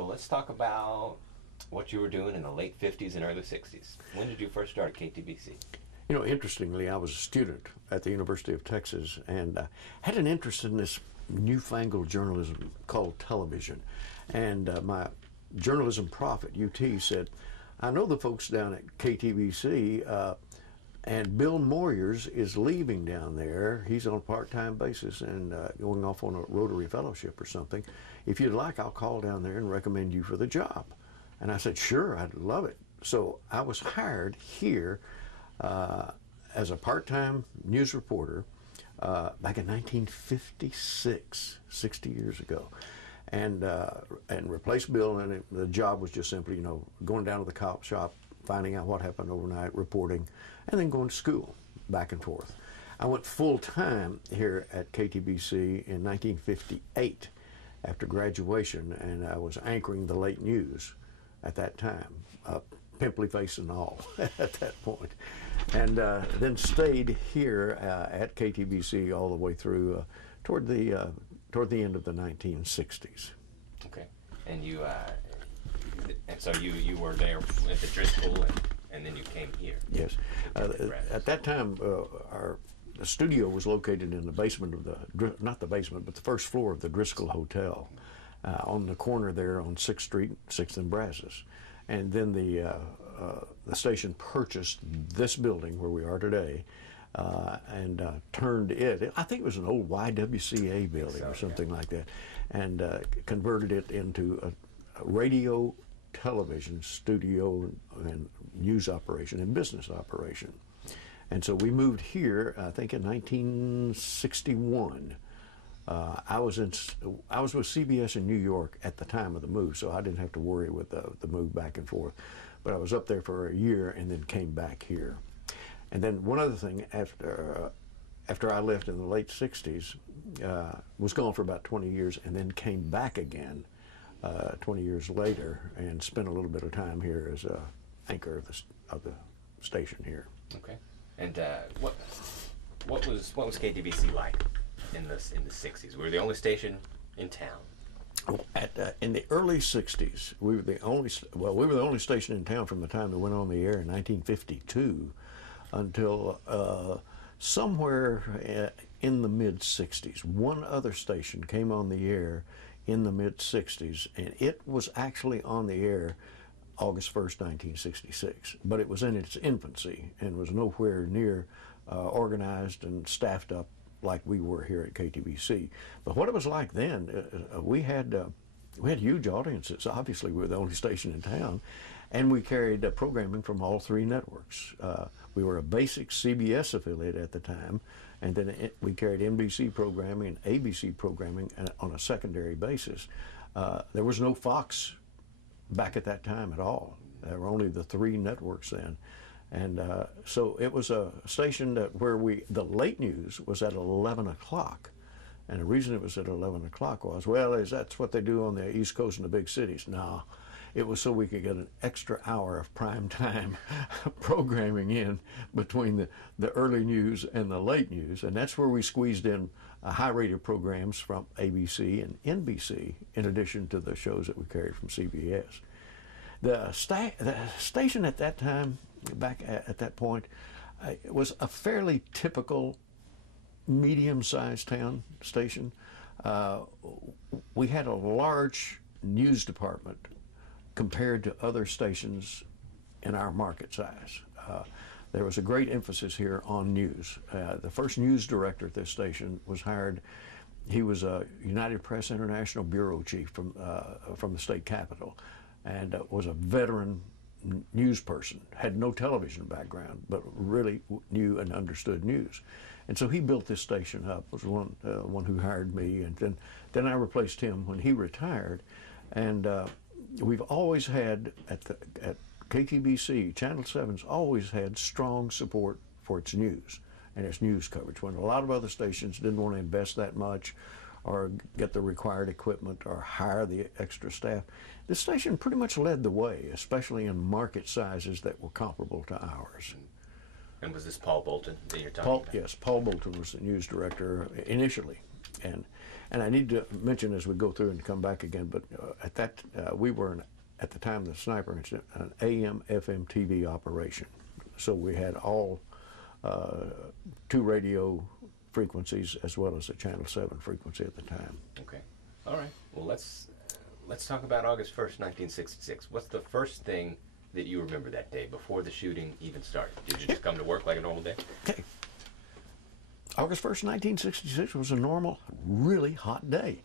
So let's talk about what you were doing in the late 50s and early 60s. When did you first start at KTBC? You know, interestingly, I was a student at the University of Texas and had an interest in this newfangled journalism called television. And my journalism prof at UT said, I know the folks down at KTBC, and Bill Moyers is leaving down there. He's on a part-time basis and going off on a Rotary Fellowship or something. If you'd like, I'll call down there and recommend you for the job. And I said, sure, I'd love it. So I was hired here as a part-time news reporter back in 1956, 60 years ago. And replaced Bill, and the job was just simply, you know, going down to the cop shop, finding out what happened overnight, reporting, and then going to school, back and forth. I went full-time here at KTBC in 1958 after graduation, and I was anchoring the late news at that time, pimply face and all at that point. And then stayed here at KTBC all the way through toward the end of the 1960s. Okay. And you, and so you were there at the Driscoll, and then you came here. Yes. At that time, the studio was located in the basement of not the basement, but the first floor of the Driscoll Hotel, on the corner there on 6th Street, 6th and Brazos. And then the station purchased this building where we are today, and turned it, I think it was an old YWCA building or something like that, and converted it into a radio, television, studio, and news operation and business operation. And so we moved here, I think in 1961. I was with CBS in New York at the time of the move, so I didn't have to worry with the move back and forth. But I was up there for a year and then came back here. And then one other thing, after I left in the late 60s, was gone for about 20 years and then came back again 20 years later and spent a little bit of time here as a anchor of the station here. Okay. And what was KTBC like in the 60s? We were the only station in town. In the early 60s, we were the only station in town from the time that went on the air in 1952 until somewhere in the mid-60s. One other station came on the air in the mid-60s, and it was actually on the air August 1st, 1966. But it was in its infancy and was nowhere near organized and staffed up like we were here at KTBC. But what it was like then, we had huge audiences. Obviously, we were the only station in town, and we carried programming from all three networks. We were a basic CBS affiliate at the time, and then we carried NBC programming and ABC programming on a secondary basis. There was no Fox back at that time at all. There were only the three networks then. And so it was a station where the late news was at 11 o'clock. And the reason it was at 11 o'clock was, that's what they do on the East Coast in the big cities. No, it was so we could get an extra hour of prime time programming in between the early news and the late news. And that's where we squeezed in high-rated programs from ABC and NBC, in addition to the shows that we carried from CBS. The station at that time, back at that point, it was a fairly typical medium-sized town station. We had a large news department compared to other stations in our market size. There was a great emphasis here on news. The first news director at this station was hired. He was a United Press International bureau chief from the state capitol, and was a veteran news person, had no television background, but really knew and understood news. And so he built this station up, was one who hired me, and then I replaced him when he retired. And we've always had, at KTBC, Channel 7's always had strong support for its news and its news coverage. When a lot of other stations didn't want to invest that much or get the required equipment or hire the extra staff, this station pretty much led the way, especially in market sizes that were comparable to ours. And was this Paul Bolton that you're talking about? Yes, Paul Bolton was the news director initially. And I need to mention as we go through and come back again, but at that, we were, at the time of the sniper incident, an AM, FM, TV operation. So we had all 2 radio frequencies as well as a Channel 7 frequency at the time. Okay. All right. Well, let's talk about August 1st, 1966. What's the first thing that you remember that day before the shooting even started? Did you just come to work like a normal day? Okay. August 1st, 1966 was a normal, really hot day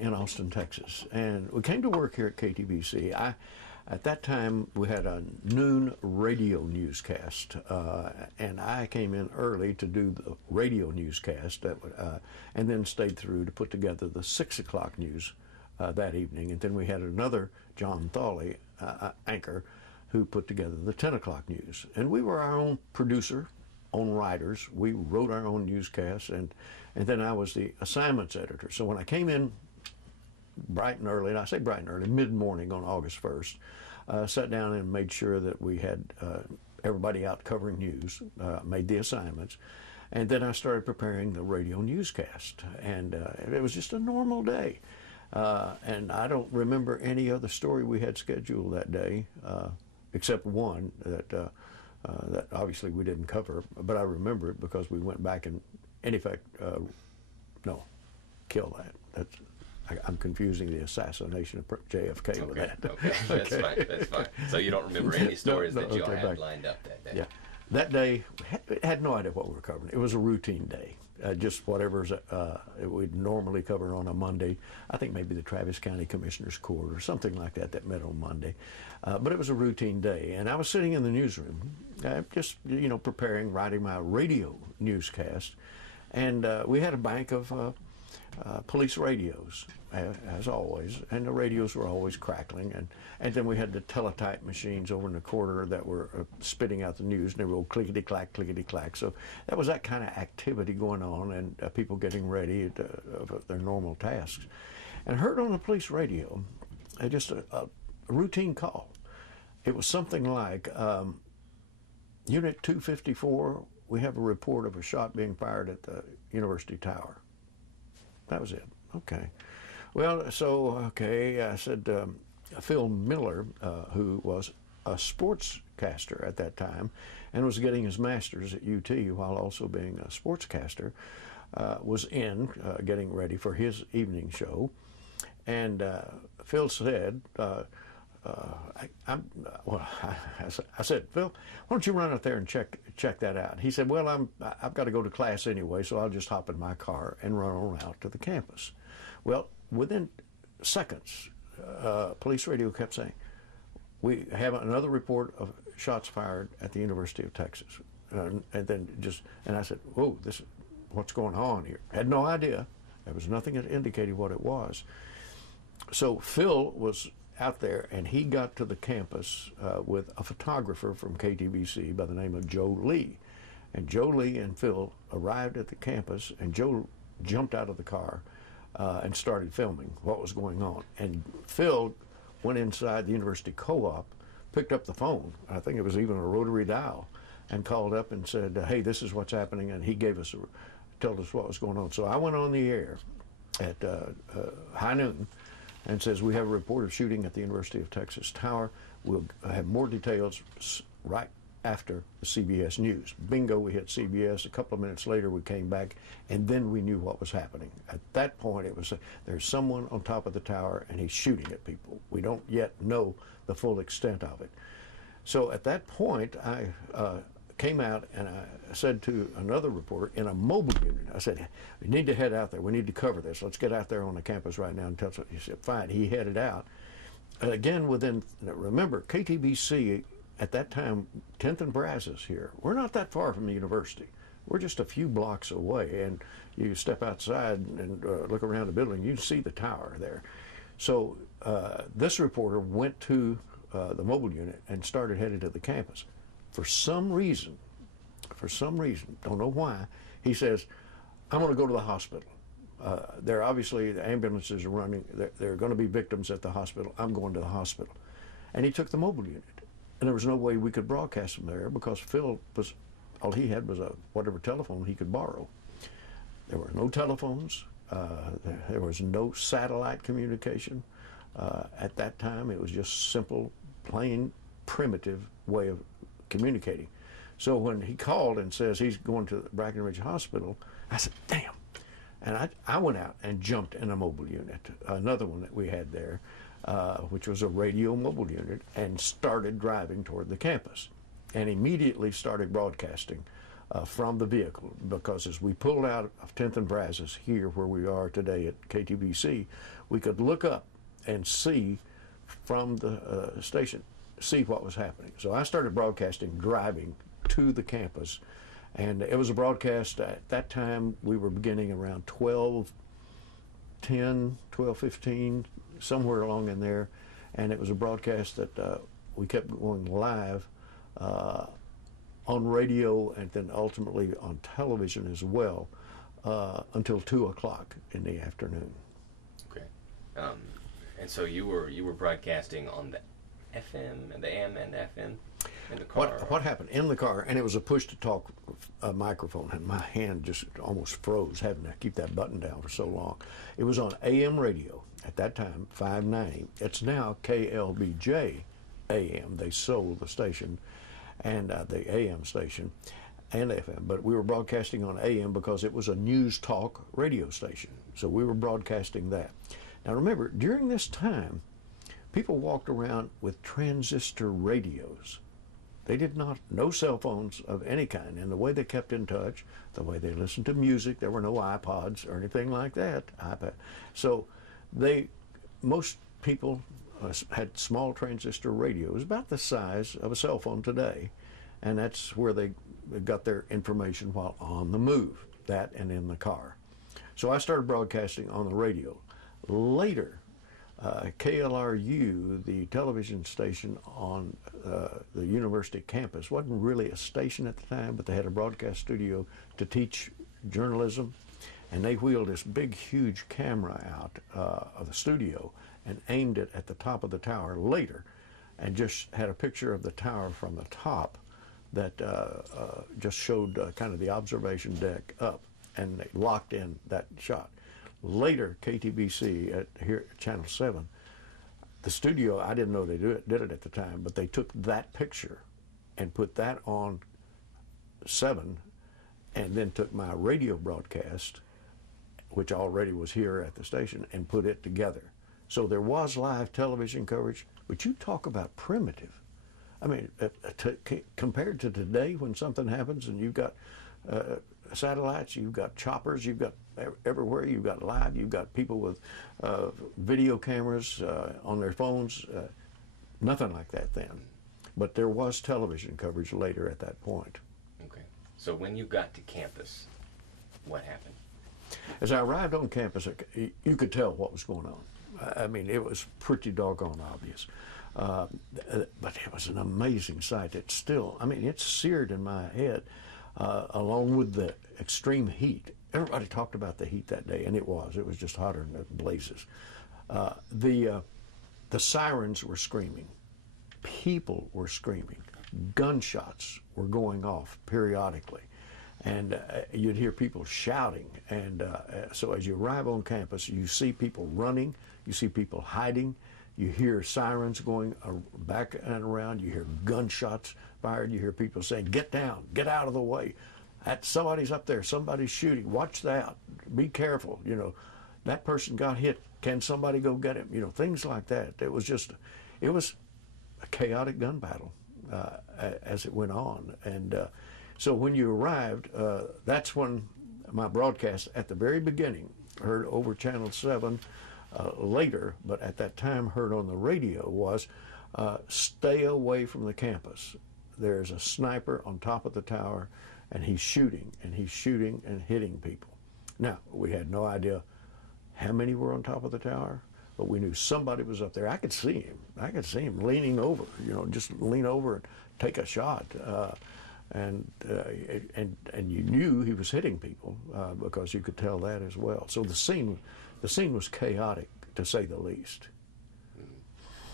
in Austin, Texas. And we came to work here at KTBC. At that time, we had a noon radio newscast, and I came in early to do the radio newscast, and then stayed through to put together the 6 o'clock news that evening. And then we had another John Thawley anchor who put together the 10 o'clock news. And we were our own producer, own writers. We wrote our own newscasts, and then I was the assignments editor. So when I came in bright and early, and I say bright and early, mid-morning on August 1st, sat down and made sure that we had everybody out covering news, made the assignments, and then I started preparing the radio newscast. And it was just a normal day. And I don't remember any other story we had scheduled that day, except one that obviously we didn't cover, but I remember it because we went back and, in effect, kill that. I'm confusing the assassination of JFK with that. Okay, that's fine. That's fine. So you don't remember any stories that you had lined up that day? Yeah, that day had no idea what we were covering. It was a routine day, just whatever's we'd normally cover on a Monday. I think maybe the Travis County Commissioners Court or something like that met on Monday. But it was a routine day, and I was sitting in the newsroom, just preparing, writing my radio newscast, and we had a bank of police radios, as always, and the radios were always crackling, and then we had the teletype machines over in the corner that were spitting out the news, and they were all clickety-clack, clickety-clack. So that was that kind of activity going on, and people getting ready for their normal tasks. And I heard on the police radio just a routine call. It was something like, Unit 254, we have a report of a shot being fired at the University Tower. That was it. Okay. Well, I said, Phil Miller, who was a sportscaster at that time and was getting his master's at UT while also being a sportscaster, was getting ready for his evening show. And Phil said, I said, Phil, why don't you run out there and check that out? He said, well, I've got to go to class anyway, so I'll just hop in my car and run on out to the campus. Well, within seconds, police radio kept saying, we have another report of shots fired at the University of Texas. And I said, whoa, what's going on here? Had no idea. There was nothing that indicated what it was. So Phil was out there, and he got to the campus with a photographer from KTBC by the name of Joe Lee. And Joe Lee and Phil arrived at the campus, and Joe jumped out of the car and started filming what was going on. And Phil went inside the University Co-op, picked up the phone, I think it was even a rotary dial, and called up and said, hey, this is what's happening, and he told us what was going on. So I went on the air at high noon and says, we have a report of shooting at the University of Texas Tower. We'll have more details right after the CBS News. Bingo, we hit CBS. A couple of minutes later, we came back, and then we knew what was happening. At that point, it was, there's someone on top of the tower, and he's shooting at people. We don't yet know the full extent of it. So at that point, I came out and I said to another reporter in a mobile unit, I said, we need to head out there. We need to cover this. Let's get out there on the campus right now and tell us. He said, fine. He headed out. And again, remember, KTBC at that time, 10th and Brazos here. We're not that far from the university. We're just a few blocks away. And you step outside and look around the building, you see the tower there. So this reporter went to the mobile unit and started headed to the campus. For some reason, don't know why, he says, I'm going to go to the hospital. There obviously, the ambulances are running. There are going to be victims at the hospital. I'm going to the hospital. And he took the mobile unit. And there was no way we could broadcast from there because Phil all he had was whatever telephone he could borrow. There were no telephones. There was no satellite communication at that time. It was just simple, plain, primitive way of communicating. So when he called and says he's going to Brackenridge Hospital, I said, damn. And I went out and jumped in a mobile unit, another one that we had there, which was a radio mobile unit, and started driving toward the campus. And immediately started broadcasting from the vehicle, because as we pulled out of 10th and Brazos here where we are today at KTBC, we could look up and see from the station, see what was happening. So I started broadcasting driving to the campus, and it was a broadcast. At that time we were beginning around 12:10, 12:15, somewhere along in there, and it was a broadcast that we kept going live on radio and then ultimately on television as well until 2 o'clock in the afternoon. Okay. And so you were broadcasting on the FM and the AM and FM in the car? What happened in the car, and it was a push-to-talk microphone, and my hand just almost froze having to keep that button down for so long. It was on AM radio at that time, 590. It's now KLBJ AM. They sold the station, and the AM station and FM, but we were broadcasting on AM because it was a news talk radio station. So we were broadcasting that. Now remember, during this time, people walked around with transistor radios. They did not, no cell phones of any kind, and the way they kept in touch, the way they listened to music, there were no iPods or anything like that, iPad. So most people had small transistor radios, about the size of a cell phone today, and that's where they got their information while on the move, that and in the car. So I started broadcasting on the radio. Later, KLRU, the television station on the university campus, wasn't really a station at the time, but they had a broadcast studio to teach journalism, and they wheeled this big, huge camera out of the studio and aimed it at the top of the tower later, and just had a picture of the tower from the top that just showed kind of the observation deck up, and they locked in that shot. Later, KTBC here at Channel 7, the studio, I didn't know they did it at the time, but they took that picture and put that on 7, and then took my radio broadcast, which already was here at the station, and put it together. So there was live television coverage, but you talk about primitive. I mean, compared to today, when something happens and you've got satellites, you've got choppers, you've got everywhere, you've got live, you've got people with video cameras on their phones, nothing like that then. But there was television coverage later at that point. Okay. So when you got to campus, what happened? As I arrived on campus, you could tell what was going on. I mean, it was pretty doggone obvious. But it was an amazing sight. It's still, I mean, it's seared in my head, along with the extreme heat. Everybody talked about the heat that day, and it was just hotter than the blazes. The sirens were screaming. People were screaming. Gunshots were going off periodically. And you'd hear people shouting. And so as you arrive on campus, you see people running, you see people hiding, you hear sirens going back and around, you hear gunshots fired, you hear people saying, get down, get out of the way. Somebody's up there, somebody's shooting, watch that, be careful, you know, that person got hit, can somebody go get him, you know, things like that. It was a chaotic gun battle as it went on. And so when you arrived, that's when my broadcast at the very beginning, heard over Channel 7 later, but at that time heard on the radio, was stay away from the campus. There's a sniper on top of the tower, and he's shooting and hitting people. Now, we had no idea how many were on top of the tower, but we knew somebody was up there. I could see him. I could see him leaning over, you know, just lean over and take a shot. And you knew he was hitting people because you could tell that as well. So the scene was chaotic, to say the least.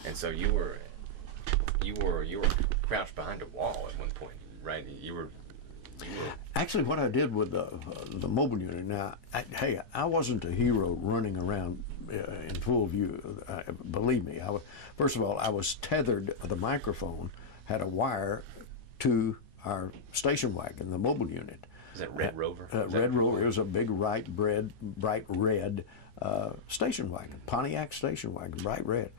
And so you were crouched behind a wall at one point, right? You were Actually, what I did with the mobile unit, now, hey, I wasn't a hero running around in full view. Believe me, first of all, I was tethered. The microphone had a wire to our station wagon, the mobile unit. Is that Red Rover? Red Rover. It was a big bright red station wagon, Pontiac station wagon, bright red.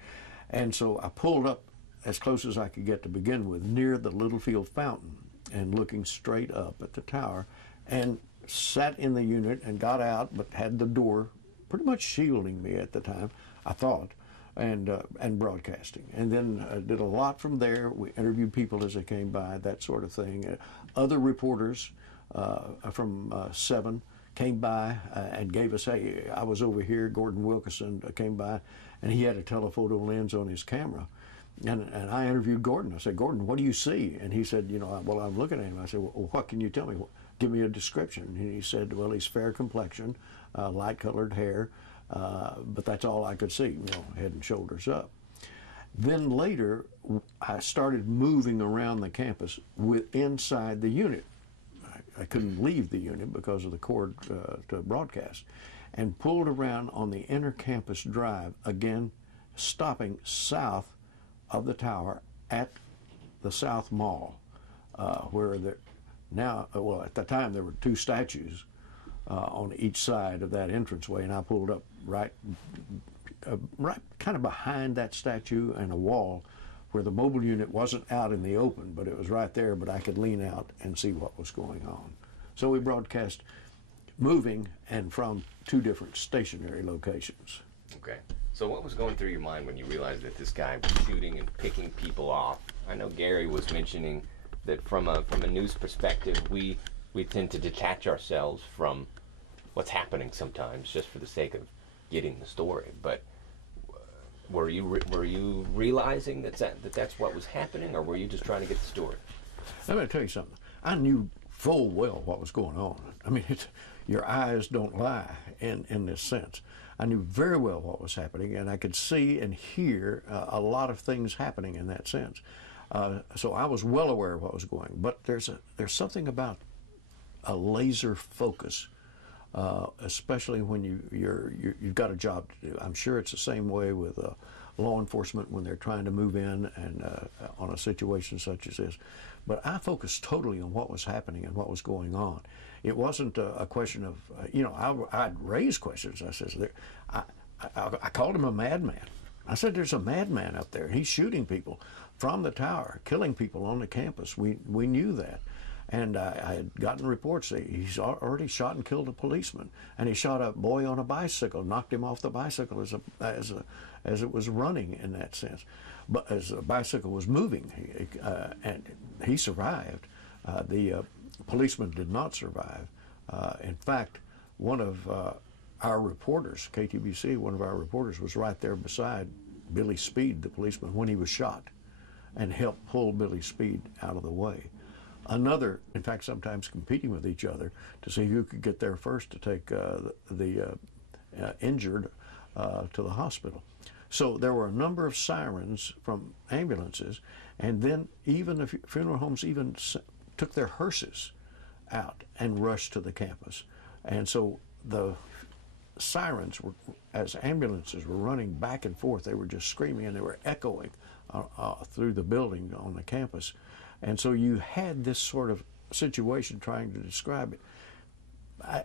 And so I pulled up as close as I could get to begin with, near the Littlefield Fountain, and looking straight up at the tower, and sat in the unit and got out, but had the door pretty much shielding me at the time, I thought, and broadcasting. And then did a lot from there. We interviewed people as they came by, that sort of thing. Other reporters from 7 came by and gave us, hey, I was over here. Gordon Wilkinson came by, and he had a telephoto lens on his camera. And I interviewed Gordon. I said, Gordon, what do you see? And he said, well, I'm looking at him. I said, well, what can you tell me? Give me a description. And he said, well, he's fair complexion, light-colored hair, but that's all I could see, head and shoulders up. Then later, I started moving around the campus inside the unit. I couldn't leave the unit because of the cord to broadcast, and pulled around on the inter-campus drive, again, stopping south of the tower at the South Mall, where well, at the time there were 2 statues on each side of that entranceway, and I pulled up right kind of behind that statue and a wall where the mobile unit wasn't out in the open, but it was right there, but I could lean out and see what was going on. So we broadcast moving and from 2 different stationary locations. Okay. So what was going through your mind when you realized that this guy was shooting and picking people off? I know Gary was mentioning that from a news perspective, we tend to detach ourselves from what's happening sometimes just for the sake of getting the story. But were you realizing that's what was happening, or were you just trying to get the story? I'm going to tell you something. I knew full well what was going on. I mean, your eyes don't lie in this sense. I knew very well what was happening, and I could see and hear a lot of things happening in that sense. So I was well aware of what was going. But there's something about a laser focus, especially when you've got a job to do. I'm sure it's the same way with law enforcement when they're trying to move in and on a situation such as this. But I focused totally on what was happening and what was going on. It wasn't a question of, I'd raise questions. I says, I called him a madman. I said, there's a madman up there. He's shooting people from the tower, killing people on the campus. We knew that. And I had gotten reports that he's already shot and killed a policeman. And he shot a boy on a bicycle, knocked him off the bicycle as it was running in that sense. But as the bicycle was moving, and he survived. The policeman did not survive. In fact, one of our reporters, KTBC, one of our reporters was right there beside Billy Speed, the policeman, when he was shot, and helped pull Billy Speed out of the way. Another, in fact, sometimes competing with each other to see who could get there first to take the injured to the hospital. So there were a number of sirens from ambulances, and then even the funeral homes even took their hearses out and rushed to the campus. And so the sirens were, as ambulances were running back and forth, they were just screaming, and they were echoing through the building on the campus. And so you had this sort of situation trying to describe it.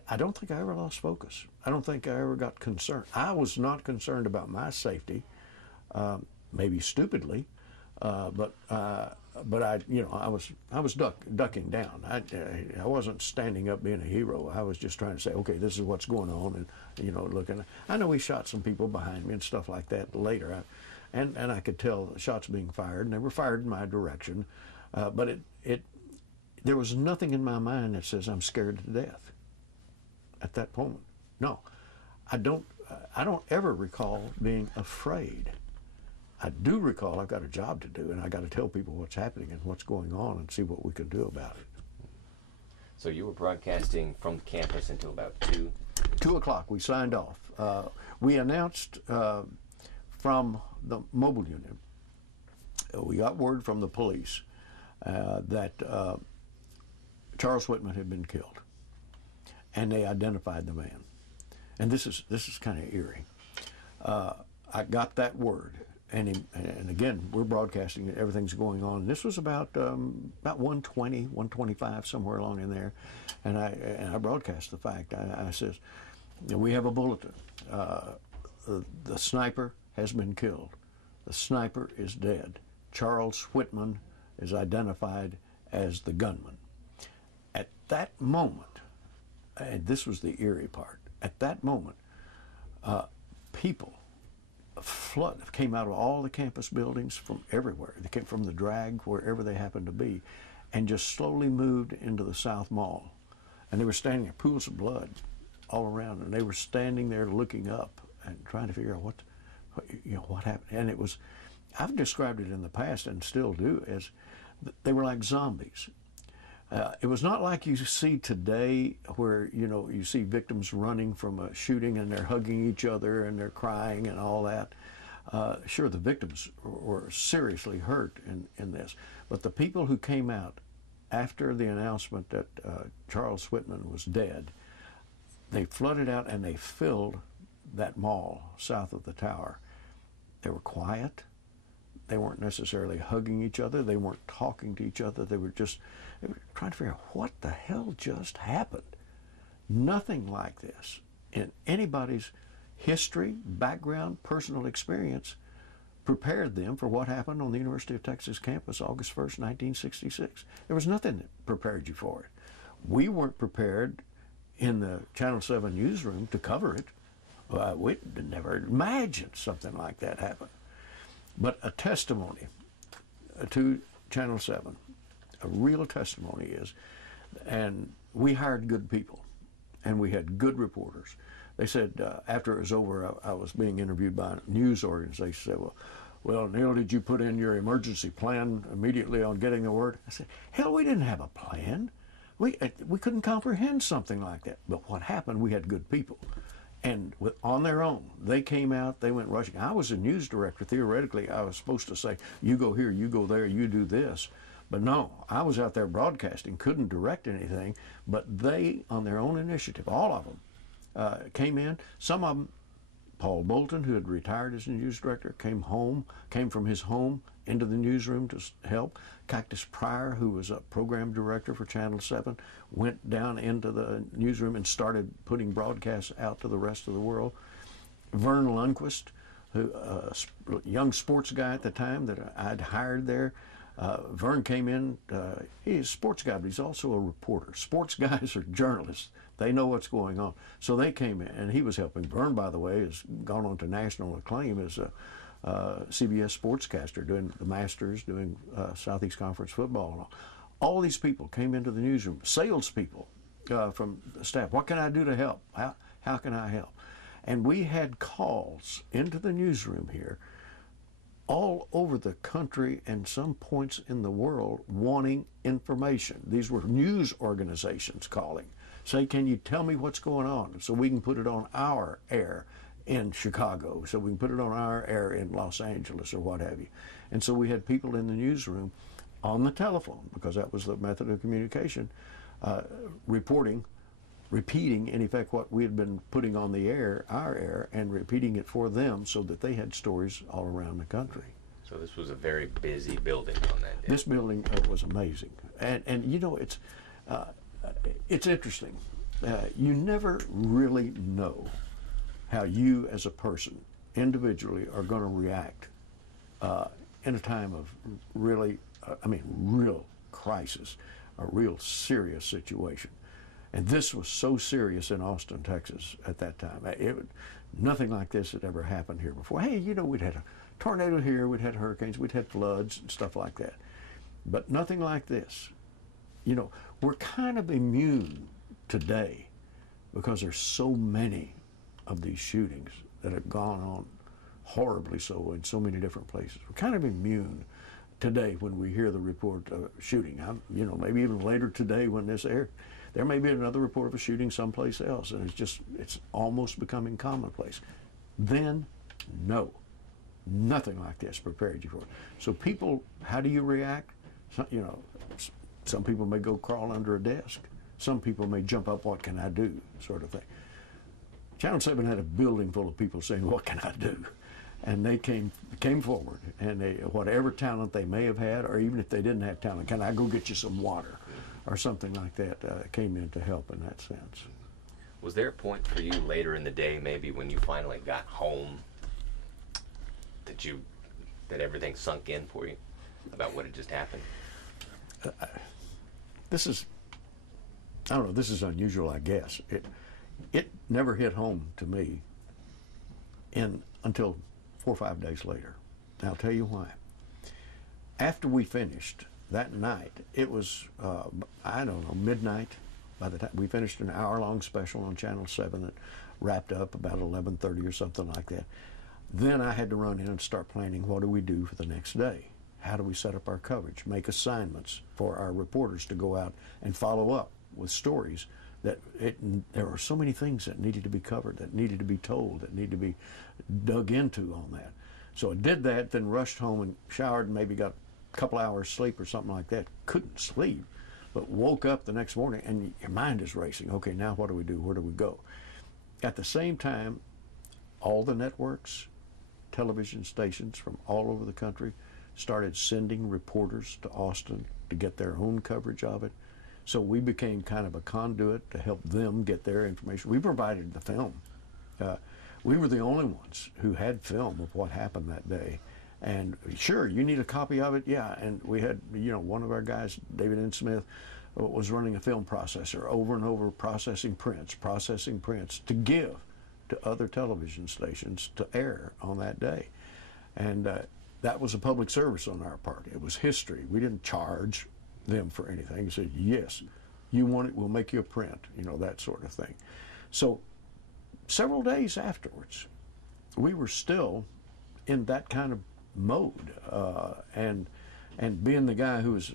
I don't think I ever lost focus. I don't think I ever got concerned. I was not concerned about my safety, maybe stupidly, but I was ducking down. I wasn't standing up being a hero. I was just trying to say, okay, this is what's going on, and looking. I know he shot some people behind me and stuff like that later, and I could tell shots being fired, and they were fired in my direction, but there was nothing in my mind that says I'm scared to death at that moment. No, I don't ever recall being afraid. I do recall I've got a job to do, and I got to tell people what's happening and what's going on and see what we can do about it. So you were broadcasting from campus until about 2? 2 o'clock, we signed off. We announced from the mobile unit, we got word from the police that Charles Whitman had been killed, and they identified the man. And this is kind of eerie. I got that word, and again, we're broadcasting it. Everything's going on. This was about 1:20, 1:25, somewhere along in there, and I broadcast the fact. I says, we have a bulletin. The sniper has been killed. The sniper is dead. Charles Whitman is identified as the gunman. At that moment, and this was the eerie part, at that moment, people came out of all the campus buildings from everywhere. They came from the drag, wherever they happened to be, and just slowly moved into the South Mall. And they were standing there, pools of blood all around, and they were standing there looking up and trying to figure out what happened. And it was, I've described it in the past and still do, as they were like zombies. It was not like you see today where, you see victims running from a shooting and they're hugging each other and they're crying and all that. Sure, the victims were seriously hurt in this. But the people who came out after the announcement that Charles Whitman was dead, they flooded out and they filled that mall south of the tower. They were quiet. They weren't necessarily hugging each other. They weren't talking to each other. They were trying to figure out what the hell just happened. Nothing like this in anybody's history, background, personal experience prepared them for what happened on the University of Texas campus August 1st, 1966. There was nothing that prepared you for it. We weren't prepared in the Channel 7 newsroom to cover it. We'd never imagined something like that happen. But a testimony to Channel 7, a real testimony is, and we hired good people, and we had good reporters. They said, after it was over, I was being interviewed by a news organization. They said, well, Neal, did you put in your emergency plan immediately on getting the word? I said, hell, we didn't have a plan. We couldn't comprehend something like that. But what happened, we had good people. And on their own, they came out, they went rushing. I was a news director. Theoretically, I was supposed to say, you go here, you go there, you do this. But no, I was out there broadcasting, couldn't direct anything. But they, on their own initiative, all of them, came in. Some of them, Paul Bolton, who had retired as a news director, came from his home into the newsroom to help. Cactus Pryor, who was a program director for Channel 7, went down into the newsroom and started putting broadcasts out to the rest of the world. Vern Lundquist, who a young sports guy at the time that I'd hired there. Vern came in, he's a sports guy, but he's also a reporter. Sports guys are journalists. They know what's going on. So they came in, and he was helping. Vern, by the way, has gone on to national acclaim as a CBS sportscaster, doing the Masters, doing Southeast Conference football and all. All these people came into the newsroom, salespeople from the staff. What can I do to help? How can I help? And we had calls into the newsroom here all over the country and some points in the world wanting information. These were news organizations calling. Say, can you tell me what's going on so we can put it on our air in Chicago, so we can put it on our air in Los Angeles or what have you. And so we had people in the newsroom on the telephone, because that was the method of communication, reporting, repeating, in effect, what we had been putting on the air, our air, and repeating it for them so that they had stories all around the country. So this was a very busy building on that day. This building was amazing. And you know, it's interesting. You never really know how you as a person individually are going to react in a time of really, real crisis, a real serious situation. And this was so serious in Austin, Texas at that time. Nothing like this had ever happened here before. Hey, you know, we'd had a tornado here, we'd had hurricanes, we'd had floods and stuff like that. But nothing like this. You know, we're kind of immune today because there's so many of these shootings that have gone on horribly so in so many different places. We're kind of immune today when we hear the report of a shooting. You know, maybe even later today when this aired, there may be another report of a shooting someplace else, and it's almost becoming commonplace. Then, no, nothing like this prepared you for it. So people, how do you react? You know, Some people may go crawl under a desk. Some people may jump up, what can I do, sort of thing. Channel 7 had a building full of people saying, what can I do? And they came forward, and whatever talent they may have had, or even if they didn't have talent, can I go get you some water, or something like that, came in to help in that sense. Was there a point for you later in the day, maybe when you finally got home, that everything sunk in for you about what had just happened? This is unusual, I guess. It never hit home to me until 4 or 5 days later. And I'll tell you why. After we finished that night, it was, midnight. By the time we finished an hour-long special on Channel 7 that wrapped up about 11:30 or something like that. Then I had to run in and start planning, what do we do for the next day? How do we set up our coverage, make assignments for our reporters to go out and follow up with stories there were so many things that needed to be covered, that needed to be told, that needed to be dug into on that. So I did that, then rushed home and showered and maybe got a couple hours sleep or something like that. Couldn't sleep, but woke up the next morning and your mind is racing. Okay, now what do we do? Where do we go? At the same time, all the networks, television stations from all over the country started sending reporters to Austin to get their own coverage of it. So we became kind of a conduit to help them get their information. We provided the film. We were the only ones who had film of what happened that day. And sure, you need a copy of it? Yeah, and we had, one of our guys, David N. Smith, was running a film processor, over and over processing prints to give to other television stations to air on that day. And that was a public service on our part. It was history. We didn't charge them for anything. He said, yes, you want it, we'll make you a print, that sort of thing. So several days afterwards, we were still in that kind of mode, and being the guy who was,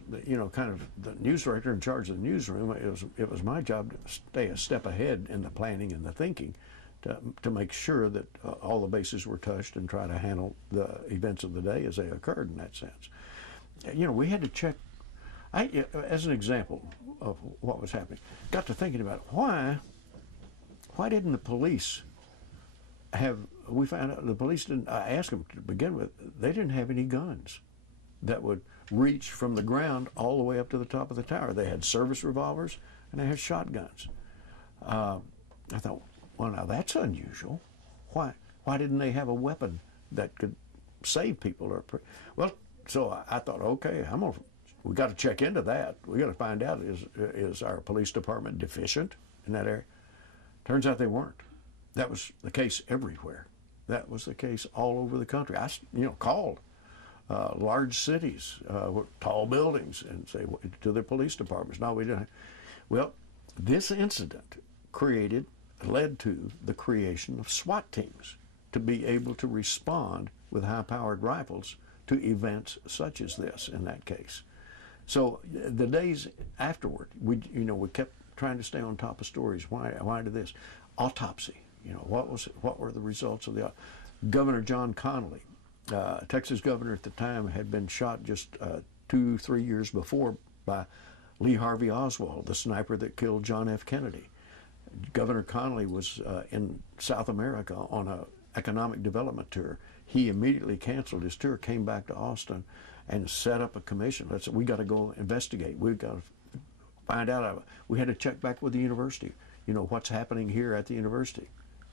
kind of the news director in charge of the newsroom, it was my job to stay a step ahead in the planning and the thinking to make sure that all the bases were touched and try to handle the events of the day as they occurred in that sense. We had to check. As an example of what was happening, got to thinking about why didn't the police we found out the police didn't, I asked them to begin with, they didn't have any guns that would reach from the ground all the way up to the top of the tower. They had service revolvers and they had shotguns. I thought, well, now that's unusual. Why didn't they have a weapon that could save people? So I thought, okay, we got to check into that. We got to find out, is our police department deficient in that area? Turns out they weren't. That was the case everywhere. That was the case all over the country. I called large cities, tall buildings, and say to their police departments, no, we didn't. Well, this incident led to the creation of SWAT teams to be able to respond with high-powered rifles to events such as this in that case. So the days afterward, we kept trying to stay on top of stories. Why did this? Autopsy. What were the results of the Governor John Connally, Texas governor at the time, had been shot just 2-3 years before by Lee Harvey Oswald, the sniper that killed John F. Kennedy. Governor Connally was in South America on an economic development tour. He immediately canceled his tour, came back to Austin, and set up a commission. We got to go investigate. We've got to find out. We had to check back with the university. What's happening here at the university.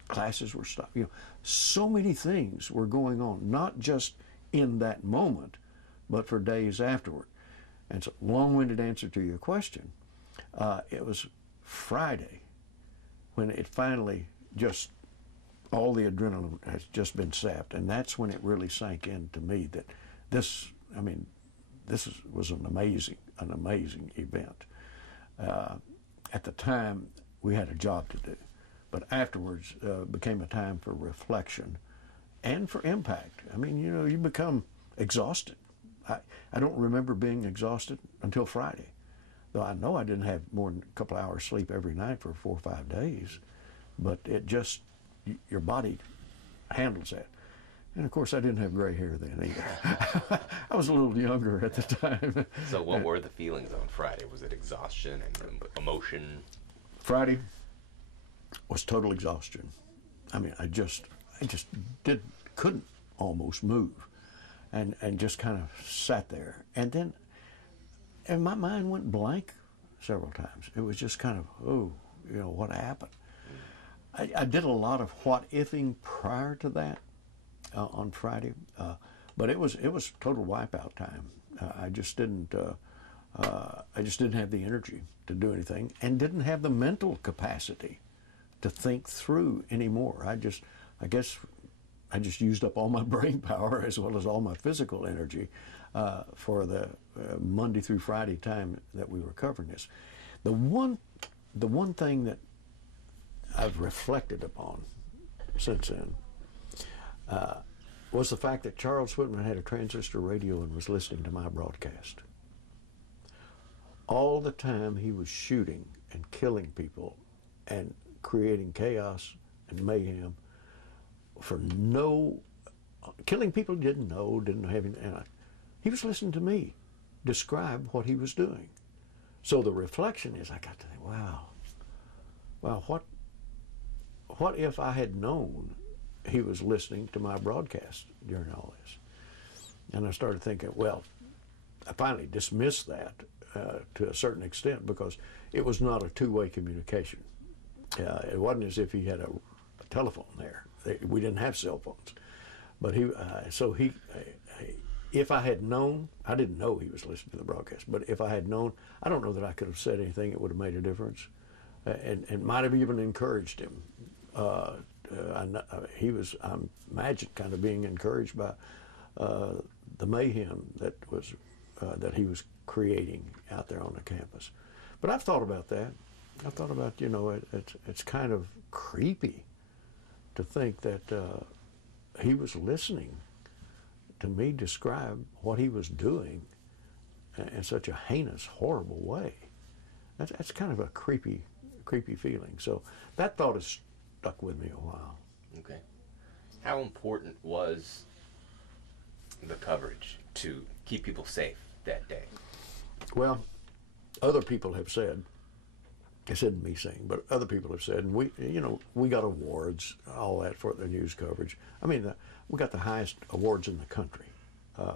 Classes were stopped. So many things were going on, not just in that moment, but for days afterward. And so, long-winded answer to your question, it was Friday when it finally just, all the adrenaline has just been sapped. And that's when it really sank in to me that this was an amazing event. At the time, we had a job to do, but afterwards became a time for reflection and for impact. You become exhausted. I don't remember being exhausted until Friday, though I know I didn't have more than a couple hours sleep every night for 4 or 5 days, but it just, your body handles that. And of course, I didn't have gray hair then either. I I was a little younger at the time. So what were the feelings on Friday? Was it exhaustion and emotion? Friday was total exhaustion. I mean, I just couldn't almost move, and just kind of sat there, and my mind went blank several times. It was just kind of, oh, what happened? I did a lot of what ifing prior to that on Friday, but it was total wipeout time. I just didn't have the energy to do anything, and didn't have the mental capacity to think through anymore. I guess I just used up all my brain power as well as all my physical energy for the Monday through Friday time that we were covering this. The one thing that I've reflected upon since then was the fact that Charles Whitman had a transistor radio and was listening to my broadcast. All the time he was shooting and killing people and creating chaos and mayhem for killing people he didn't know, didn't have any, he was listening to me describe what he was doing. So the reflection is, I got to think, wow, what if I had known he was listening to my broadcast during all this? And I started thinking, well, I finally dismissed that to a certain extent, because it was not a two-way communication. It wasn't as if he had a telephone there. We didn't have cell phones. But if I had known, I didn't know he was listening to the broadcast, but if I had known, I don't know that I could have said anything that would have made a difference, and might have even encouraged him. He was, I imagine, kind of being encouraged by the mayhem that he was creating out there on the campus. But I've thought about that. I thought about, it's kind of creepy to think that he was listening to me describe what he was doing in such a heinous, horrible way. That's kind of a creepy feeling. So that thought has stuck with me a while. Okay. How important was the coverage to keep people safe that day? Well, other people have said, it isn't me saying, but other people have said, and we got awards, all that for the news coverage. I mean, we got the highest awards in the country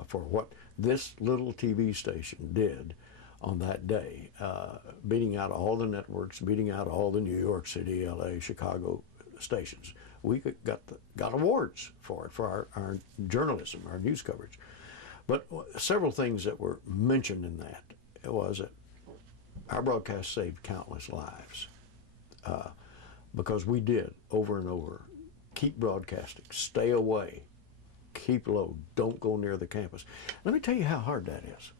for what this little TV station did on that day, beating out all the networks, beating out all the New York City, LA, Chicago stations. We got awards for it, for our journalism, our news coverage. But several things that were mentioned in that was that our broadcast saved countless lives because we did, over and over, keep broadcasting, stay away, keep low, don't go near the campus. Let me tell you how hard that is.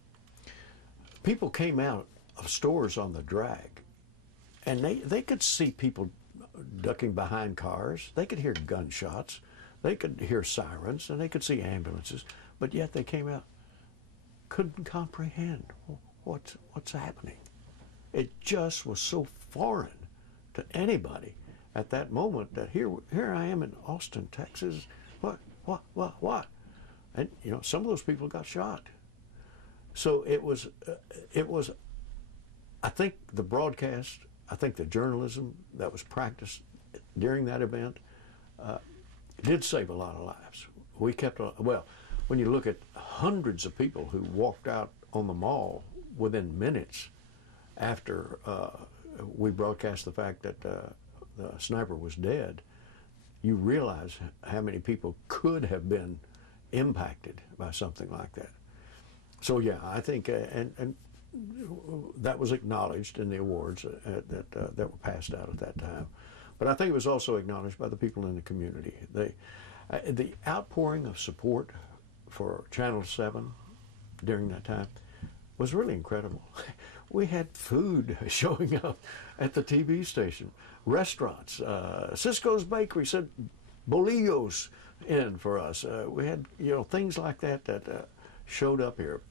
People came out of stores on the drag, and they could see people ducking behind cars. They could hear gunshots. They could hear sirens, and they could see ambulances. But yet they came out, couldn't comprehend what's happening. It just was so foreign to anybody at that moment that here I am in Austin, Texas. What? And some of those people got shot. So it was. I think the broadcast, I think the journalism that was practiced during that event did save a lot of lives. We kept when you look at hundreds of people who walked out on the mall within minutes after we broadcast the fact that the sniper was dead, you realize how many people could have been impacted by something like that. So yeah, I think, and that was acknowledged in the awards that were passed out at that time. But I think it was also acknowledged by the people in the community. The outpouring of support for Channel 7 during that time was really incredible. We had food showing up at the TV station, restaurants. Cisco's Bakery sent bolillos in for us. We had things like that showed up here.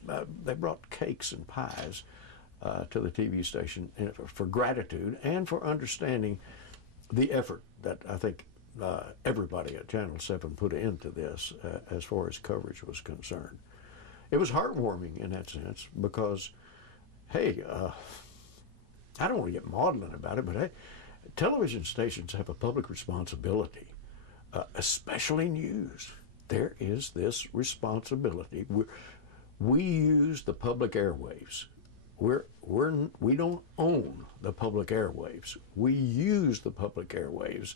They brought cakes and pies to the TV station for gratitude and for understanding the effort that I think everybody at Channel 7 put into this as far as coverage was concerned. it was heartwarming in that sense because, hey, I don't want to get maudlin about it, but hey, television stations have a public responsibility, especially news. There is this responsibility. We use the public airwaves. We don't own the public airwaves. We use the public airwaves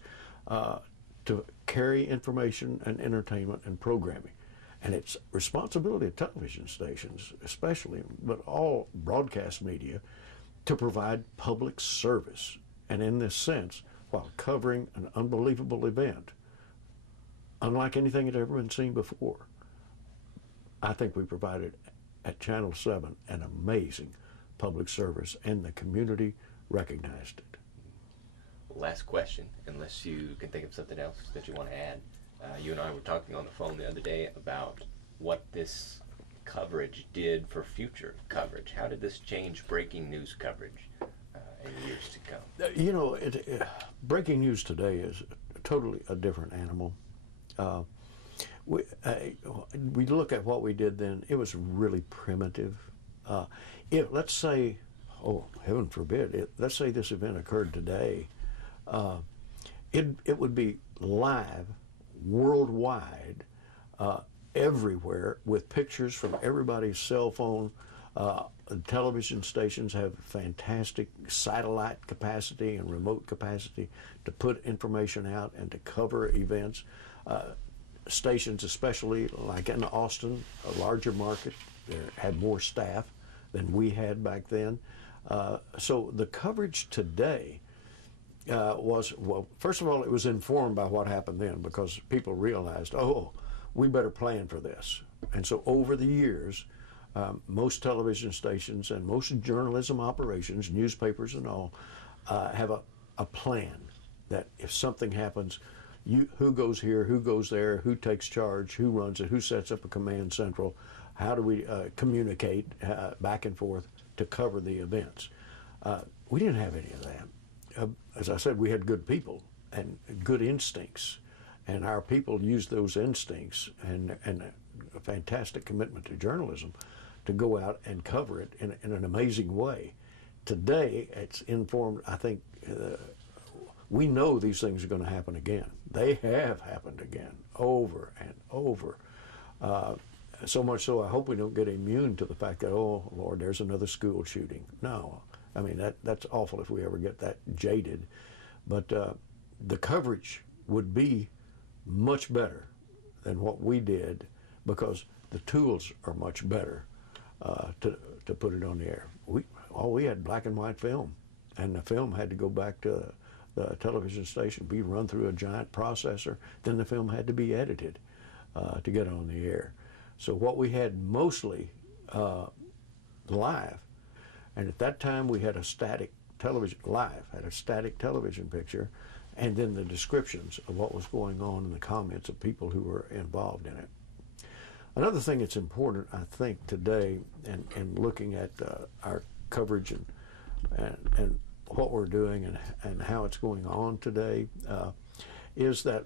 to carry information and entertainment and programming. And it's responsibility of television stations, especially, but all broadcast media, to provide public service. And in this sense, while covering an unbelievable event, unlike anything that had ever been seen before, I think we provided at Channel 7 an amazing public service, and the community recognized it. Last question, unless you can think of something else that you want to add. You and I were talking on the phone the other day about what this coverage did for future coverage. How did this change breaking news coverage in years to come? You know, breaking news today is totally a different animal. We look at what we did then, it was really primitive. Let's say, oh, heaven forbid, let's say this event occurred today, it would be live, worldwide, everywhere, with pictures from everybody's cell phone. Television stations have fantastic satellite capacity and remote capacity to put information out and to cover events. Stations, especially like in Austin, a larger market, had more staff than we had back then. So the coverage today was, well, first of all, it was informed by what happened then, because people realized, oh, we better plan for this. And so over the years, most television stations and most journalism operations, newspapers and all, have a plan that if something happens, who goes here, who goes there, who takes charge, who runs it, who sets up a command central, how do we communicate back and forth to cover the events. We didn't have any of that. As I said, we had good people and good instincts, and our people used those instincts and a fantastic commitment to journalism to go out and cover it in an amazing way. Today, it's informed, I think, we know these things are going to happen again. They have happened again, over and over. So much so, I hope we don't get immune to the fact that, oh, Lord, there's another school shooting. No, I mean, that's awful if we ever get that jaded. But the coverage would be much better than what we did, because the tools are much better to put it on the air. We had black and white film, and the film had to go back to the television station, be run through a giant processor. Then the film had to be edited to get on the air. So what we had mostly live, and at that time we had a static television, live, had a static television picture, and then the descriptions of what was going on and the comments of people who were involved in it. Another thing that's important, I think, today, and looking at our coverage and what we're doing and how it's going on today, is that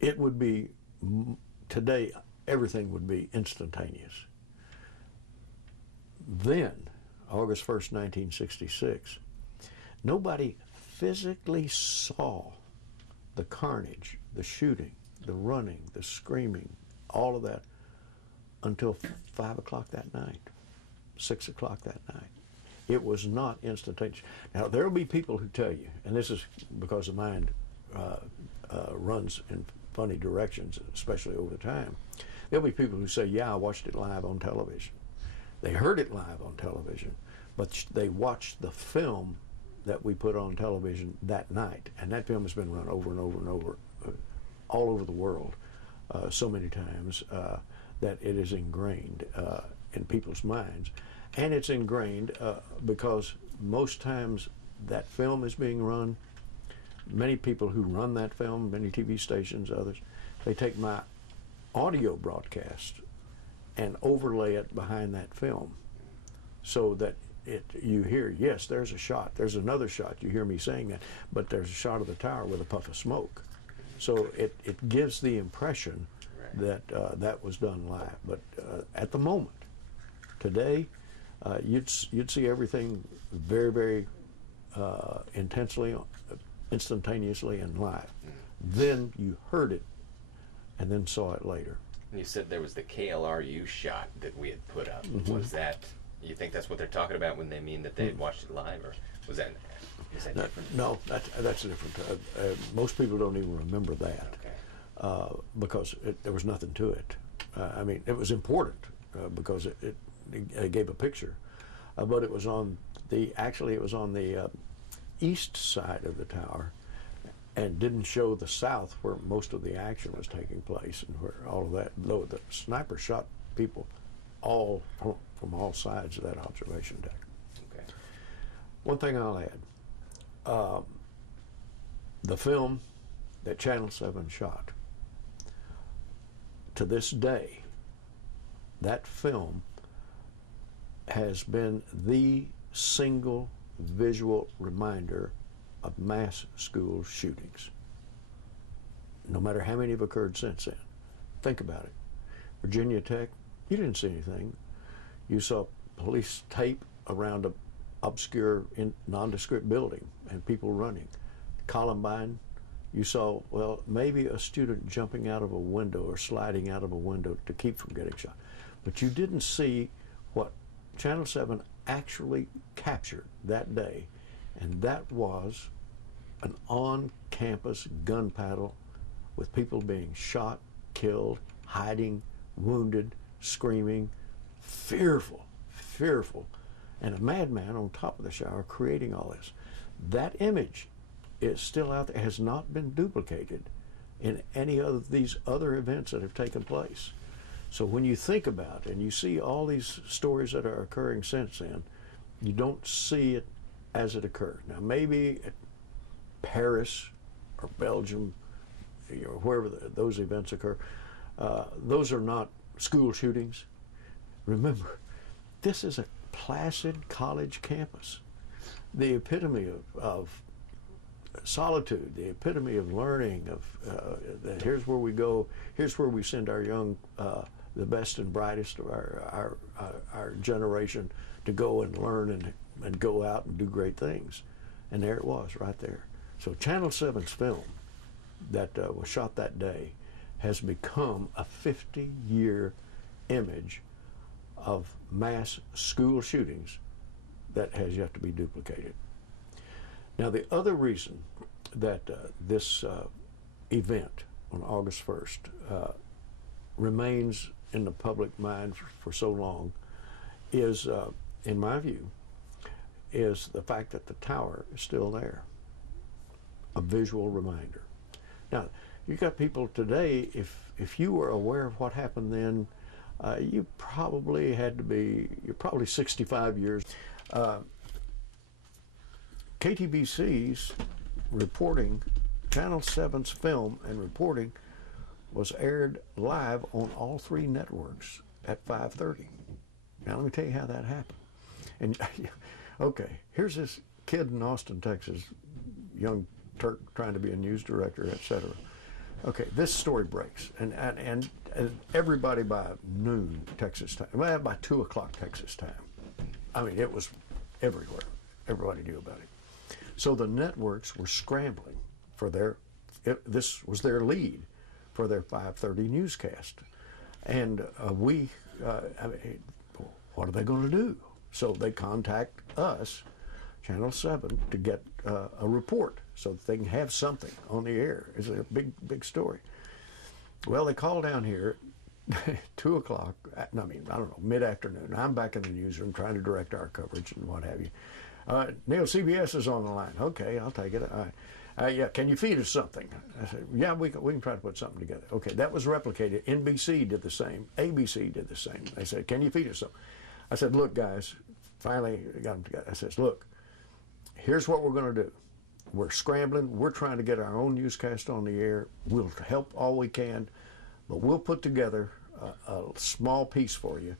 it would be, today, everything would be instantaneous. Then, August 1st, 1966, nobody physically saw the carnage, the shooting, the running, the screaming, all of that until 5 o'clock that night, 6 o'clock that night. It was not instantaneous. Now, there will be people who tell you, and this is because the mind runs in funny directions, especially over time. There'll be people who say, yeah, I watched it live on television. They heard it live on television, but they watched the film that we put on television that night. And that film has been run over and over and over, all over the world, so many times that it is ingrained in people's minds. And it's ingrained because most times that film is being run, many people who run that film, many TV stations, others, they take my audio broadcast and overlay it behind that film so that you hear, yes, there's a shot, there's another shot, you hear me saying that, but there's a shot of the tower with a puff of smoke. So it gives the impression that that was done live. But at the moment, today, you'd see everything very, very intensely, instantaneously, and live. Then you heard it, and then saw it later. You said there was the KLRU shot that we had put up. Was that, you think that's what they're talking about when they mean that they had watched it live, or was that, is that different? No, that's different. Most people don't even remember that. Okay. Because there was nothing to it. I mean, it was important because it gave a picture, but it was on the east side of the tower, and didn't show the south where most of the action was taking place and where all of that. Though the sniper shot people all from all sides of that observation deck. Okay. One thing I'll add: the film that Channel 7 shot. To this day, that film has been the single visual reminder of mass school shootings, no matter how many have occurred since then. Think about it. Virginia Tech, you didn't see anything. You saw police tape around an obscure, nondescript building and people running. Columbine, you saw, well, maybe a student jumping out of a window or sliding out of a window to keep from getting shot. But you didn't see what Channel 7 actually captured that day, and that was an on-campus gun battle with people being shot, killed, hiding, wounded, screaming, fearful, and a madman on top of the shower creating all this. That image is still out there, has not been duplicated in any of these other events that have taken place. So when you think about it and you see all these stories that are occurring since then, you don't see it as it occurred. Now maybe at Paris or Belgium, wherever those events occur, those are not school shootings. Remember, this is a placid college campus, the epitome of solitude, the epitome of learning, of that here's where we go, here's where we send our young, the best and brightest of our generation to go and learn and go out and do great things. And there it was, right there. So Channel 7's film that was shot that day has become a 50-year image of mass school shootings that has yet to be duplicated. Now, the other reason that this event on August 1st remains in the public mind for so long is, in my view, is the fact that the tower is still there, a visual reminder. Now, you got people today, if you were aware of what happened then, you probably had to be, you're probably 65 years. KTBC's reporting, Channel 7's film and reporting was aired live on all three networks at 5:30. Now let me tell you how that happened. And okay, here's this kid in Austin, Texas, young Turk trying to be a news director, etc. Okay, this story breaks, and everybody by noon Texas time, well, by 2 o'clock Texas time. I mean, it was everywhere. Everybody knew about it. So the networks were scrambling for this was their lead for their 5:30 newscast. And I mean, what are they going to do? So they contact us, Channel 7, to get a report so that they can have something on the air. It's a big story. Well, they call down here at 2 o'clock, I mean, I don't know, mid-afternoon. I'm back in the newsroom trying to direct our coverage and what have you. Neal, CBS is on the line. Okay, I'll take it. Yeah, can you feed us something? I said, yeah, we can try to put something together. Okay, that was replicated. NBC did the same. ABC did the same. They said, can you feed us something? I said, look, guys, finally got them together. I said, look, here's what we're going to do. We're scrambling. We're trying to get our own newscast on the air. We'll help all we can, but we'll put together a small piece for you,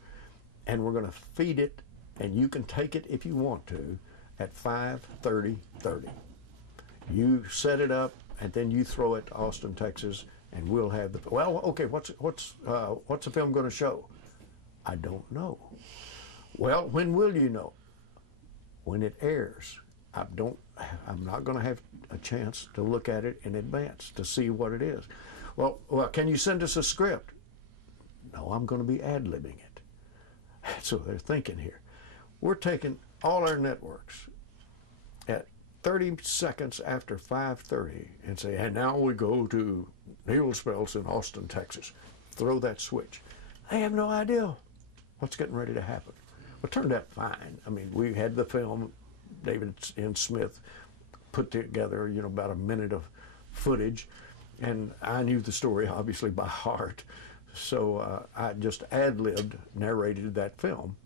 and we're going to feed it, and you can take it if you want to at 5:30. You set it up, and then you throw it to Austin, Texas, and we'll have the, well, okay, what's the film going to show? I don't know. Well, when will you know? When it airs. I'm not going to have a chance to look at it in advance to see what it is. Well, can you send us a script? No, I'm going to be ad-libbing it. So they're thinking here. We're taking all our networks at 30 seconds after 5:30 and say, and now we go to Neal Spelce in Austin, Texas. Throw that switch. They have no idea what's getting ready to happen. Well, it turned out fine. I mean, we had the film, David N. Smith put together, about a minute of footage, and I knew the story obviously by heart. So I just ad-libbed, narrated that film,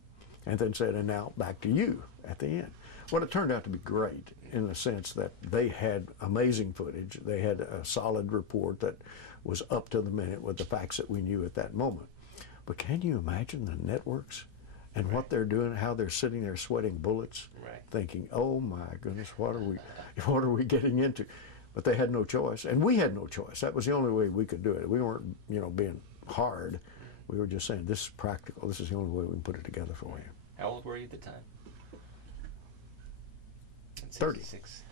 and then said, and now back to you at the end. Well, it turned out to be great in the sense that they had amazing footage. They had a solid report that was up to the minute with the facts that we knew at that moment. But can you imagine the networks and what they're doing, how they're sitting there sweating bullets, thinking, oh my goodness, what are we getting into? But they had no choice, and we had no choice. That was the only way we could do it. We weren't, being hard. We were just saying, this is practical. This is the only way we can put it together for you. How old were you at the time? 30.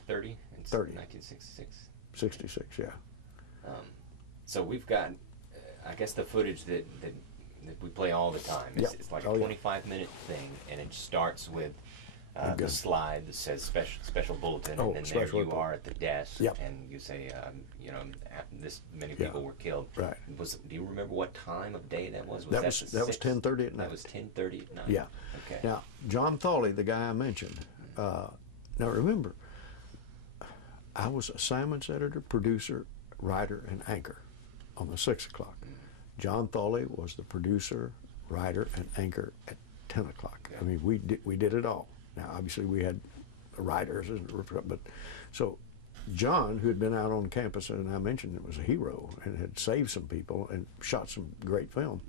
30? In 1966? 66, yeah. So we've got, I guess, the footage that we play all the time. It's like a 25-minute thing, and it starts with the slide that says special bulletin, and then there you are at the desk, and you say, this many people were killed. Right. Do you remember what time of day that was? That was 10:30 at night. That was 10:30 at night. Yeah. Okay. Now, John Thawley, the guy I mentioned. Now remember, I was assignments editor, producer, writer, and anchor on the 6 o'clock. John Thawley was the producer, writer, and anchor at 10 o'clock. I mean, we did it all. Now, obviously, we had writers, but so John, who had been out on campus, and I mentioned it was a hero and had saved some people and shot some great film,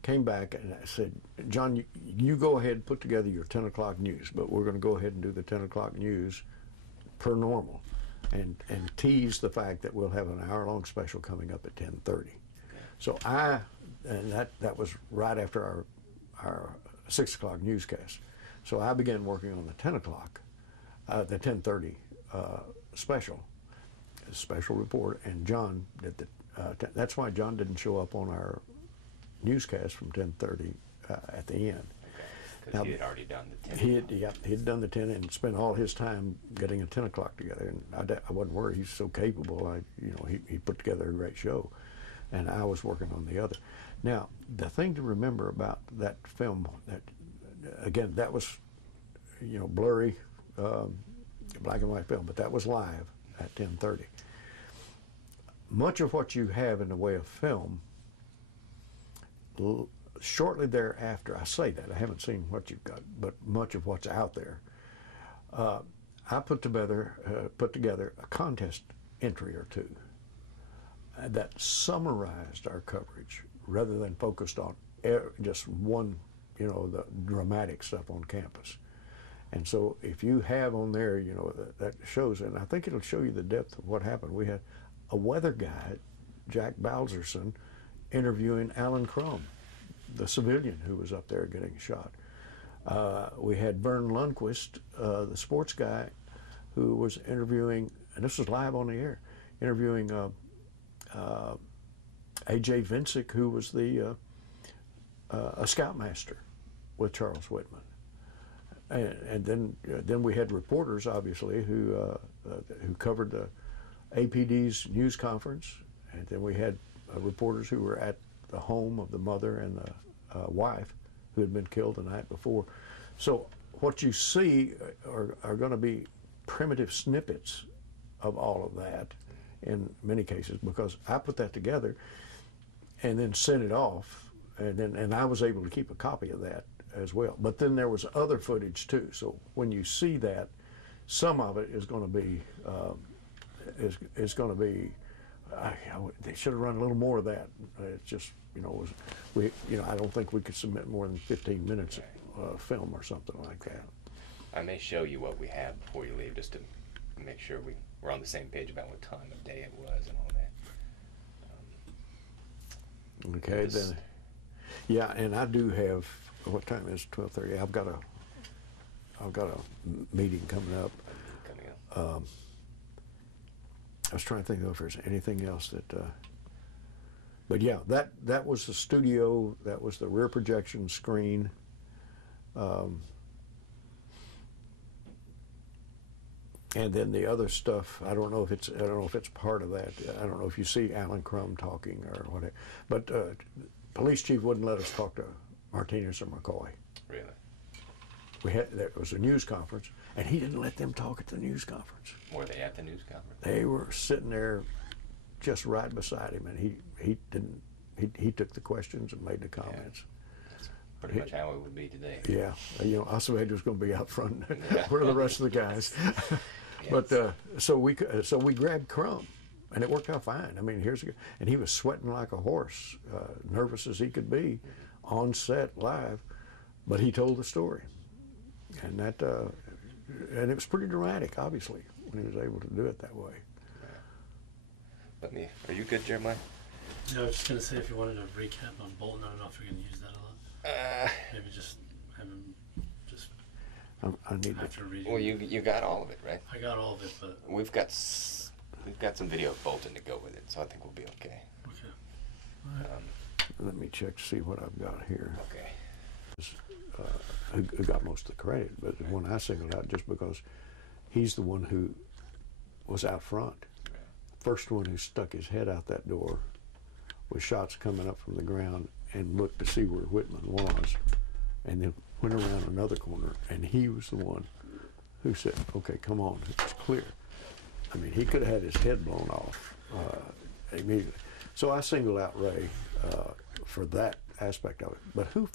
came back and I said, John, you go ahead and put together your 10 o'clock news, but we're going to go ahead and do the 10 o'clock news per normal and tease the fact that we'll have an hour-long special coming up at 10:30. So that was right after our 6 o'clock newscast. So I began working on the 10 o'clock, the 10:30 special report, and John did the, that's why John didn't show up on our newscast from 10:30 at the end. Because he had already done the 10. He had done the 10 and spent all his time getting a 10 o'clock together. And I wasn't worried. He's so capable. He put together a great show, and I was working on the other. Now, the thing to remember about that film, that again, that was, blurry, black and white film, but that was live at 10:30. Much of what you have in the way of film, shortly thereafter, I say that, I haven't seen what you've got, but much of what's out there, I put together a contest entry or two that summarized our coverage rather than focused on just one, the dramatic stuff on campus. And so if you have on there, that shows, and I think it'll show you the depth of what happened. We had a weather guy, Jack Balzerson, interviewing Alan Crum, the civilian who was up there getting shot. We had Vern Lundquist, the sports guy, who was interviewing, and this was live on the air, interviewing A.J. Vincic, who was a scoutmaster with Charles Whitman. And then we had reporters, obviously, who covered the APD's news conference, and then we had reporters who were at the home of the mother and the wife who had been killed the night before. So what you see are going to be primitive snippets of all of that in many cases, because I put that together and then sent it off, and I was able to keep a copy of that as well. But then there was other footage too. So when you see that, some of it is going to be they should have run a little more of that. It's just I don't think we could submit more than 15 minutes of film or something like that. I may show you what we have before you leave, just to make sure we're on the same page about what time of day it was and all that. Okay, then. Yeah, and I do have. What time is it? 12:30? I've got a meeting coming up. I was trying to think if there's anything else that. But yeah, that was the studio. That was the rear projection screen. And then the other stuff, I don't know if it's part of that. I don't know if you see Alan Crum talking or whatever. But police chief wouldn't let us talk to Martinez or McCoy. Really? There was a news conference, and he didn't let them talk at the news conference. Were they at the news conference? They were sitting there, just right beside him, and he didn't. He took the questions and made the comments. Yeah. That's pretty much how it would be today. Yeah, Acevedo was going to be out front. Where are the rest of the guys? Yes. But so we grabbed Crum, and it worked out fine. I mean, and he was sweating like a horse, nervous as he could be, on set live, but he told the story, and and it was pretty dramatic, obviously, when he was able to do it that way. Are you good, Jeremiah? Yeah, I was just gonna say if you wanted a recap on Bolton, I don't know if you're gonna use that a lot. Maybe just have him just. I need after reading. Well, you got all of it, right? I got all of it, but We've got some video of Bolton to go with it, so I think we'll be okay. okay. All right. Let me check to see what I've got here. Okay. Who got most of the credit, but the one I singled out just because he's the one who was out front. First one who stuck his head out that door with shots coming up from the ground and looked to see where Whitman was, and then went around another corner, and he was the one who said, okay, come on, it's clear. I mean, he could have had his head blown off immediately. So I singled out Ray for that aspect of it. But who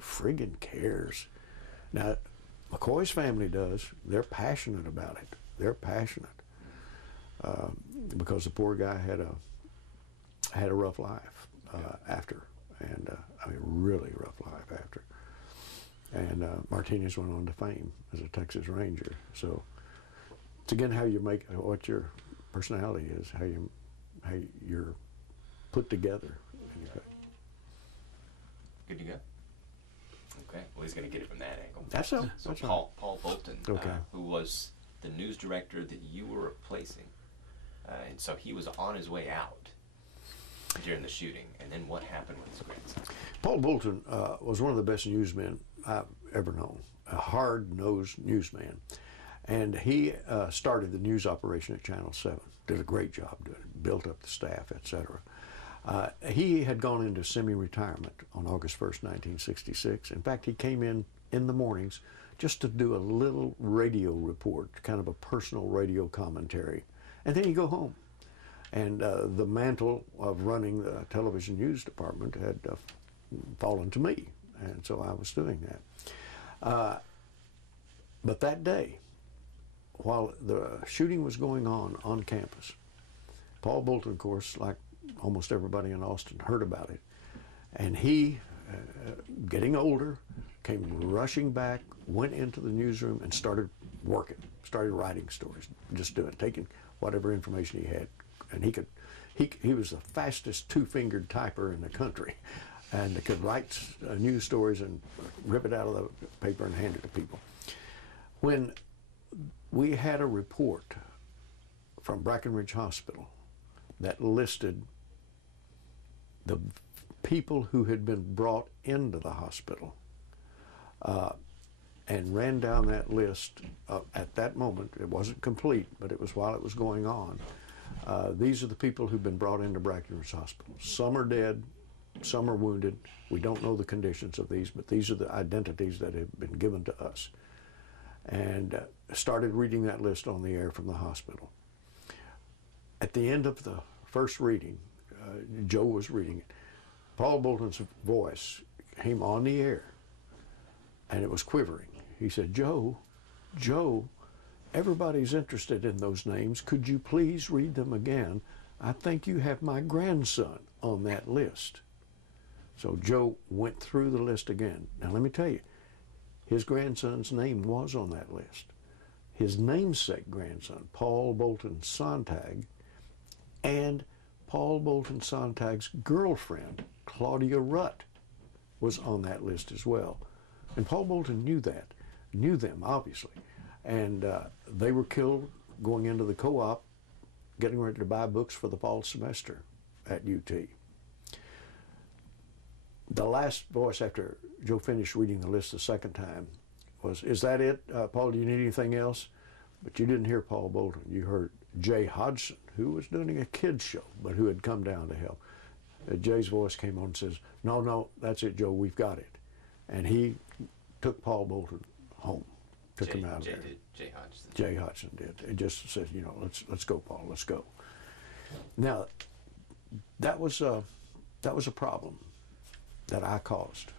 friggin' cares? Now, McCoy's family does. They're passionate about it. They're passionate because the poor guy had a rough life after, and I mean, really rough life after. And Martinez went on to fame as a Texas Ranger. So it's again how you make what your personality is, how you're put together. Good to go. Okay. Well, he's going to get it from that angle. That's so. So Paul Bolton, Okay. who was the news director that you were replacing, and so he was on his way out during the shooting. And then what happened with his grandson? Paul Bolton was one of the best newsmen I've ever known, a hard-nosed newsman. And he started the news operation at Channel 7, did a great job doing it, built up the staff, etc. He had gone into semi-retirement on August 1st, 1966. In fact, he came in the mornings just to do a little radio report, kind of a personal radio commentary. And then he'd go home. And the mantle of running the television news department had fallen to me. And so I was doing that. But that day, while the shooting was going on campus, Paul Bolton, of course, like almost everybody in Austin, heard about it. And he, getting older, came rushing back, went into the newsroom and started working, started writing stories, just taking whatever information he had. And he was the fastest two-fingered typer in the country, and could write news stories and rip it out of the paper and hand it to people. When we had a report from Brackenridge Hospital that listed the people who had been brought into the hospital, and ran down that list at that moment. It wasn't complete, but it was while it was going on. These are the people who've been brought into Brackenridge Hospital. Some are dead, some are wounded. We don't know the conditions of these, but these are the identities that have been given to us. And started reading that list on the air from the hospital. At the end of the first reading, Joe was reading it. Paul Bolton's voice came on the air, and it was quivering. He said, Joe, everybody's interested in those names. Could you please read them again? I think you have my grandson on that list. So Joe went through the list again. Now let me tell you, his grandson's name was on that list. His namesake grandson, Paul Bolton Sontag, and Paul Bolton Sontag's girlfriend, Claudia Rutt, was on that list as well. And Paul Bolton knew that, knew them, obviously. And they were killed going into the co-op, getting ready to buy books for the fall semester at UT. The last voice after Joe finished reading the list the second time was, "Is that it? Paul, do you need anything else?" But you didn't hear Paul Bolton. You heard Jay Hodgson, who was doing a kids show, but who had come down to help. Jay's voice came on and says, no, that's it, Joe, we've got it. And he took Paul Bolton home, took him out of there. Jay Hodgson. Jay Hodgson did. It just said, let's go, Paul, let's go. Now, that was a problem that I caused.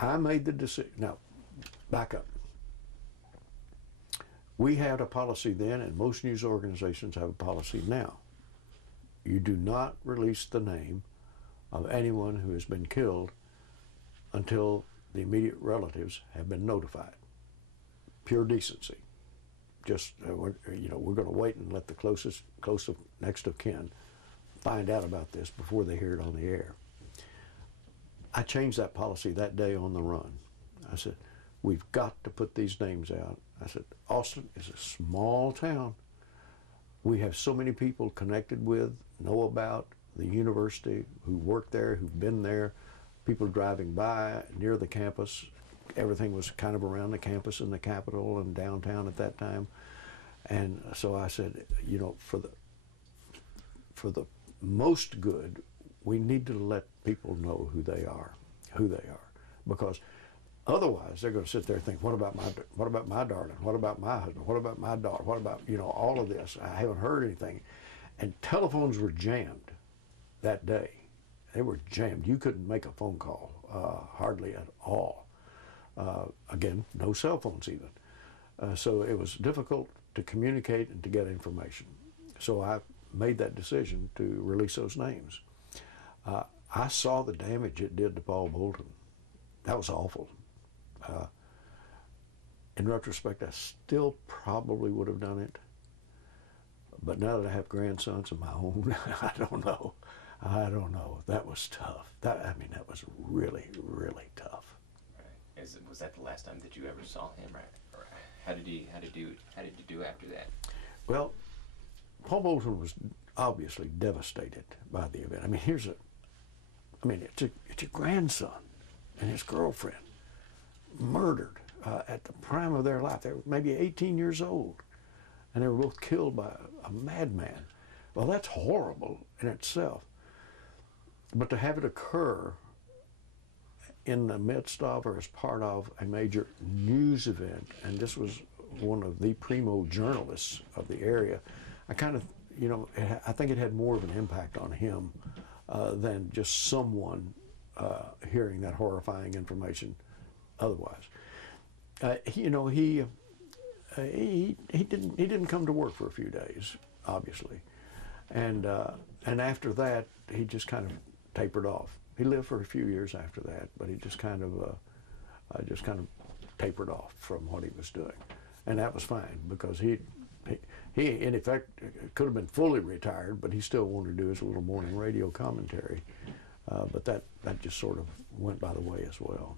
I made the decision. Now, back up. We had a policy then, and most news organizations have a policy now. You do not release the name of anyone who has been killed until the immediate relatives have been notified. Pure decency. Just, we're going to wait and let the closest next of kin find out about this before they hear it on the air. I changed that policy that day on the run. I said, we've got to put these names out. I said, Austin is a small town. We have so many people connected with, know about the university, who work there, who've been there, people driving by near the campus. Everything was kind of around the campus and the Capitol and downtown at that time. And so I said, for the most good, we need to let people know who they are, because otherwise they're going to sit there and think, what about my darling? What about my husband? What about my daughter? What about, all of this? I haven't heard anything. And telephones were jammed that day. They were jammed. You couldn't make a phone call, hardly at all. Again, no cell phones even. So it was difficult to communicate and to get information. So I made that decision to release those names. I saw the damage it did to Paul Bolton. That was awful. In retrospect, I still probably would have done it. But now that I have grandsons of my own, I don't know. That was tough. That was really, really tough. Right. Was that the last time that you ever saw him? Right? Or how did you do after that? Well, Paul Bolton was obviously devastated by the event. It's your grandson and his girlfriend murdered at the prime of their life. They were maybe 18 years old, and they were both killed by a madman. Well, that's horrible in itself. But to have it occur in the midst of or as part of a major news event, and this was one of the primo journalists of the area, I think it had more of an impact on him than just someone hearing that horrifying information otherwise. He didn't come to work for a few days, obviously, and after that he just kind of tapered off. He lived for a few years after that, but he just kind of tapered off from what he was doing, and that was fine because he in effect could have been fully retired, but he still wanted to do his little morning radio commentary. But that just sort of went by the way as well.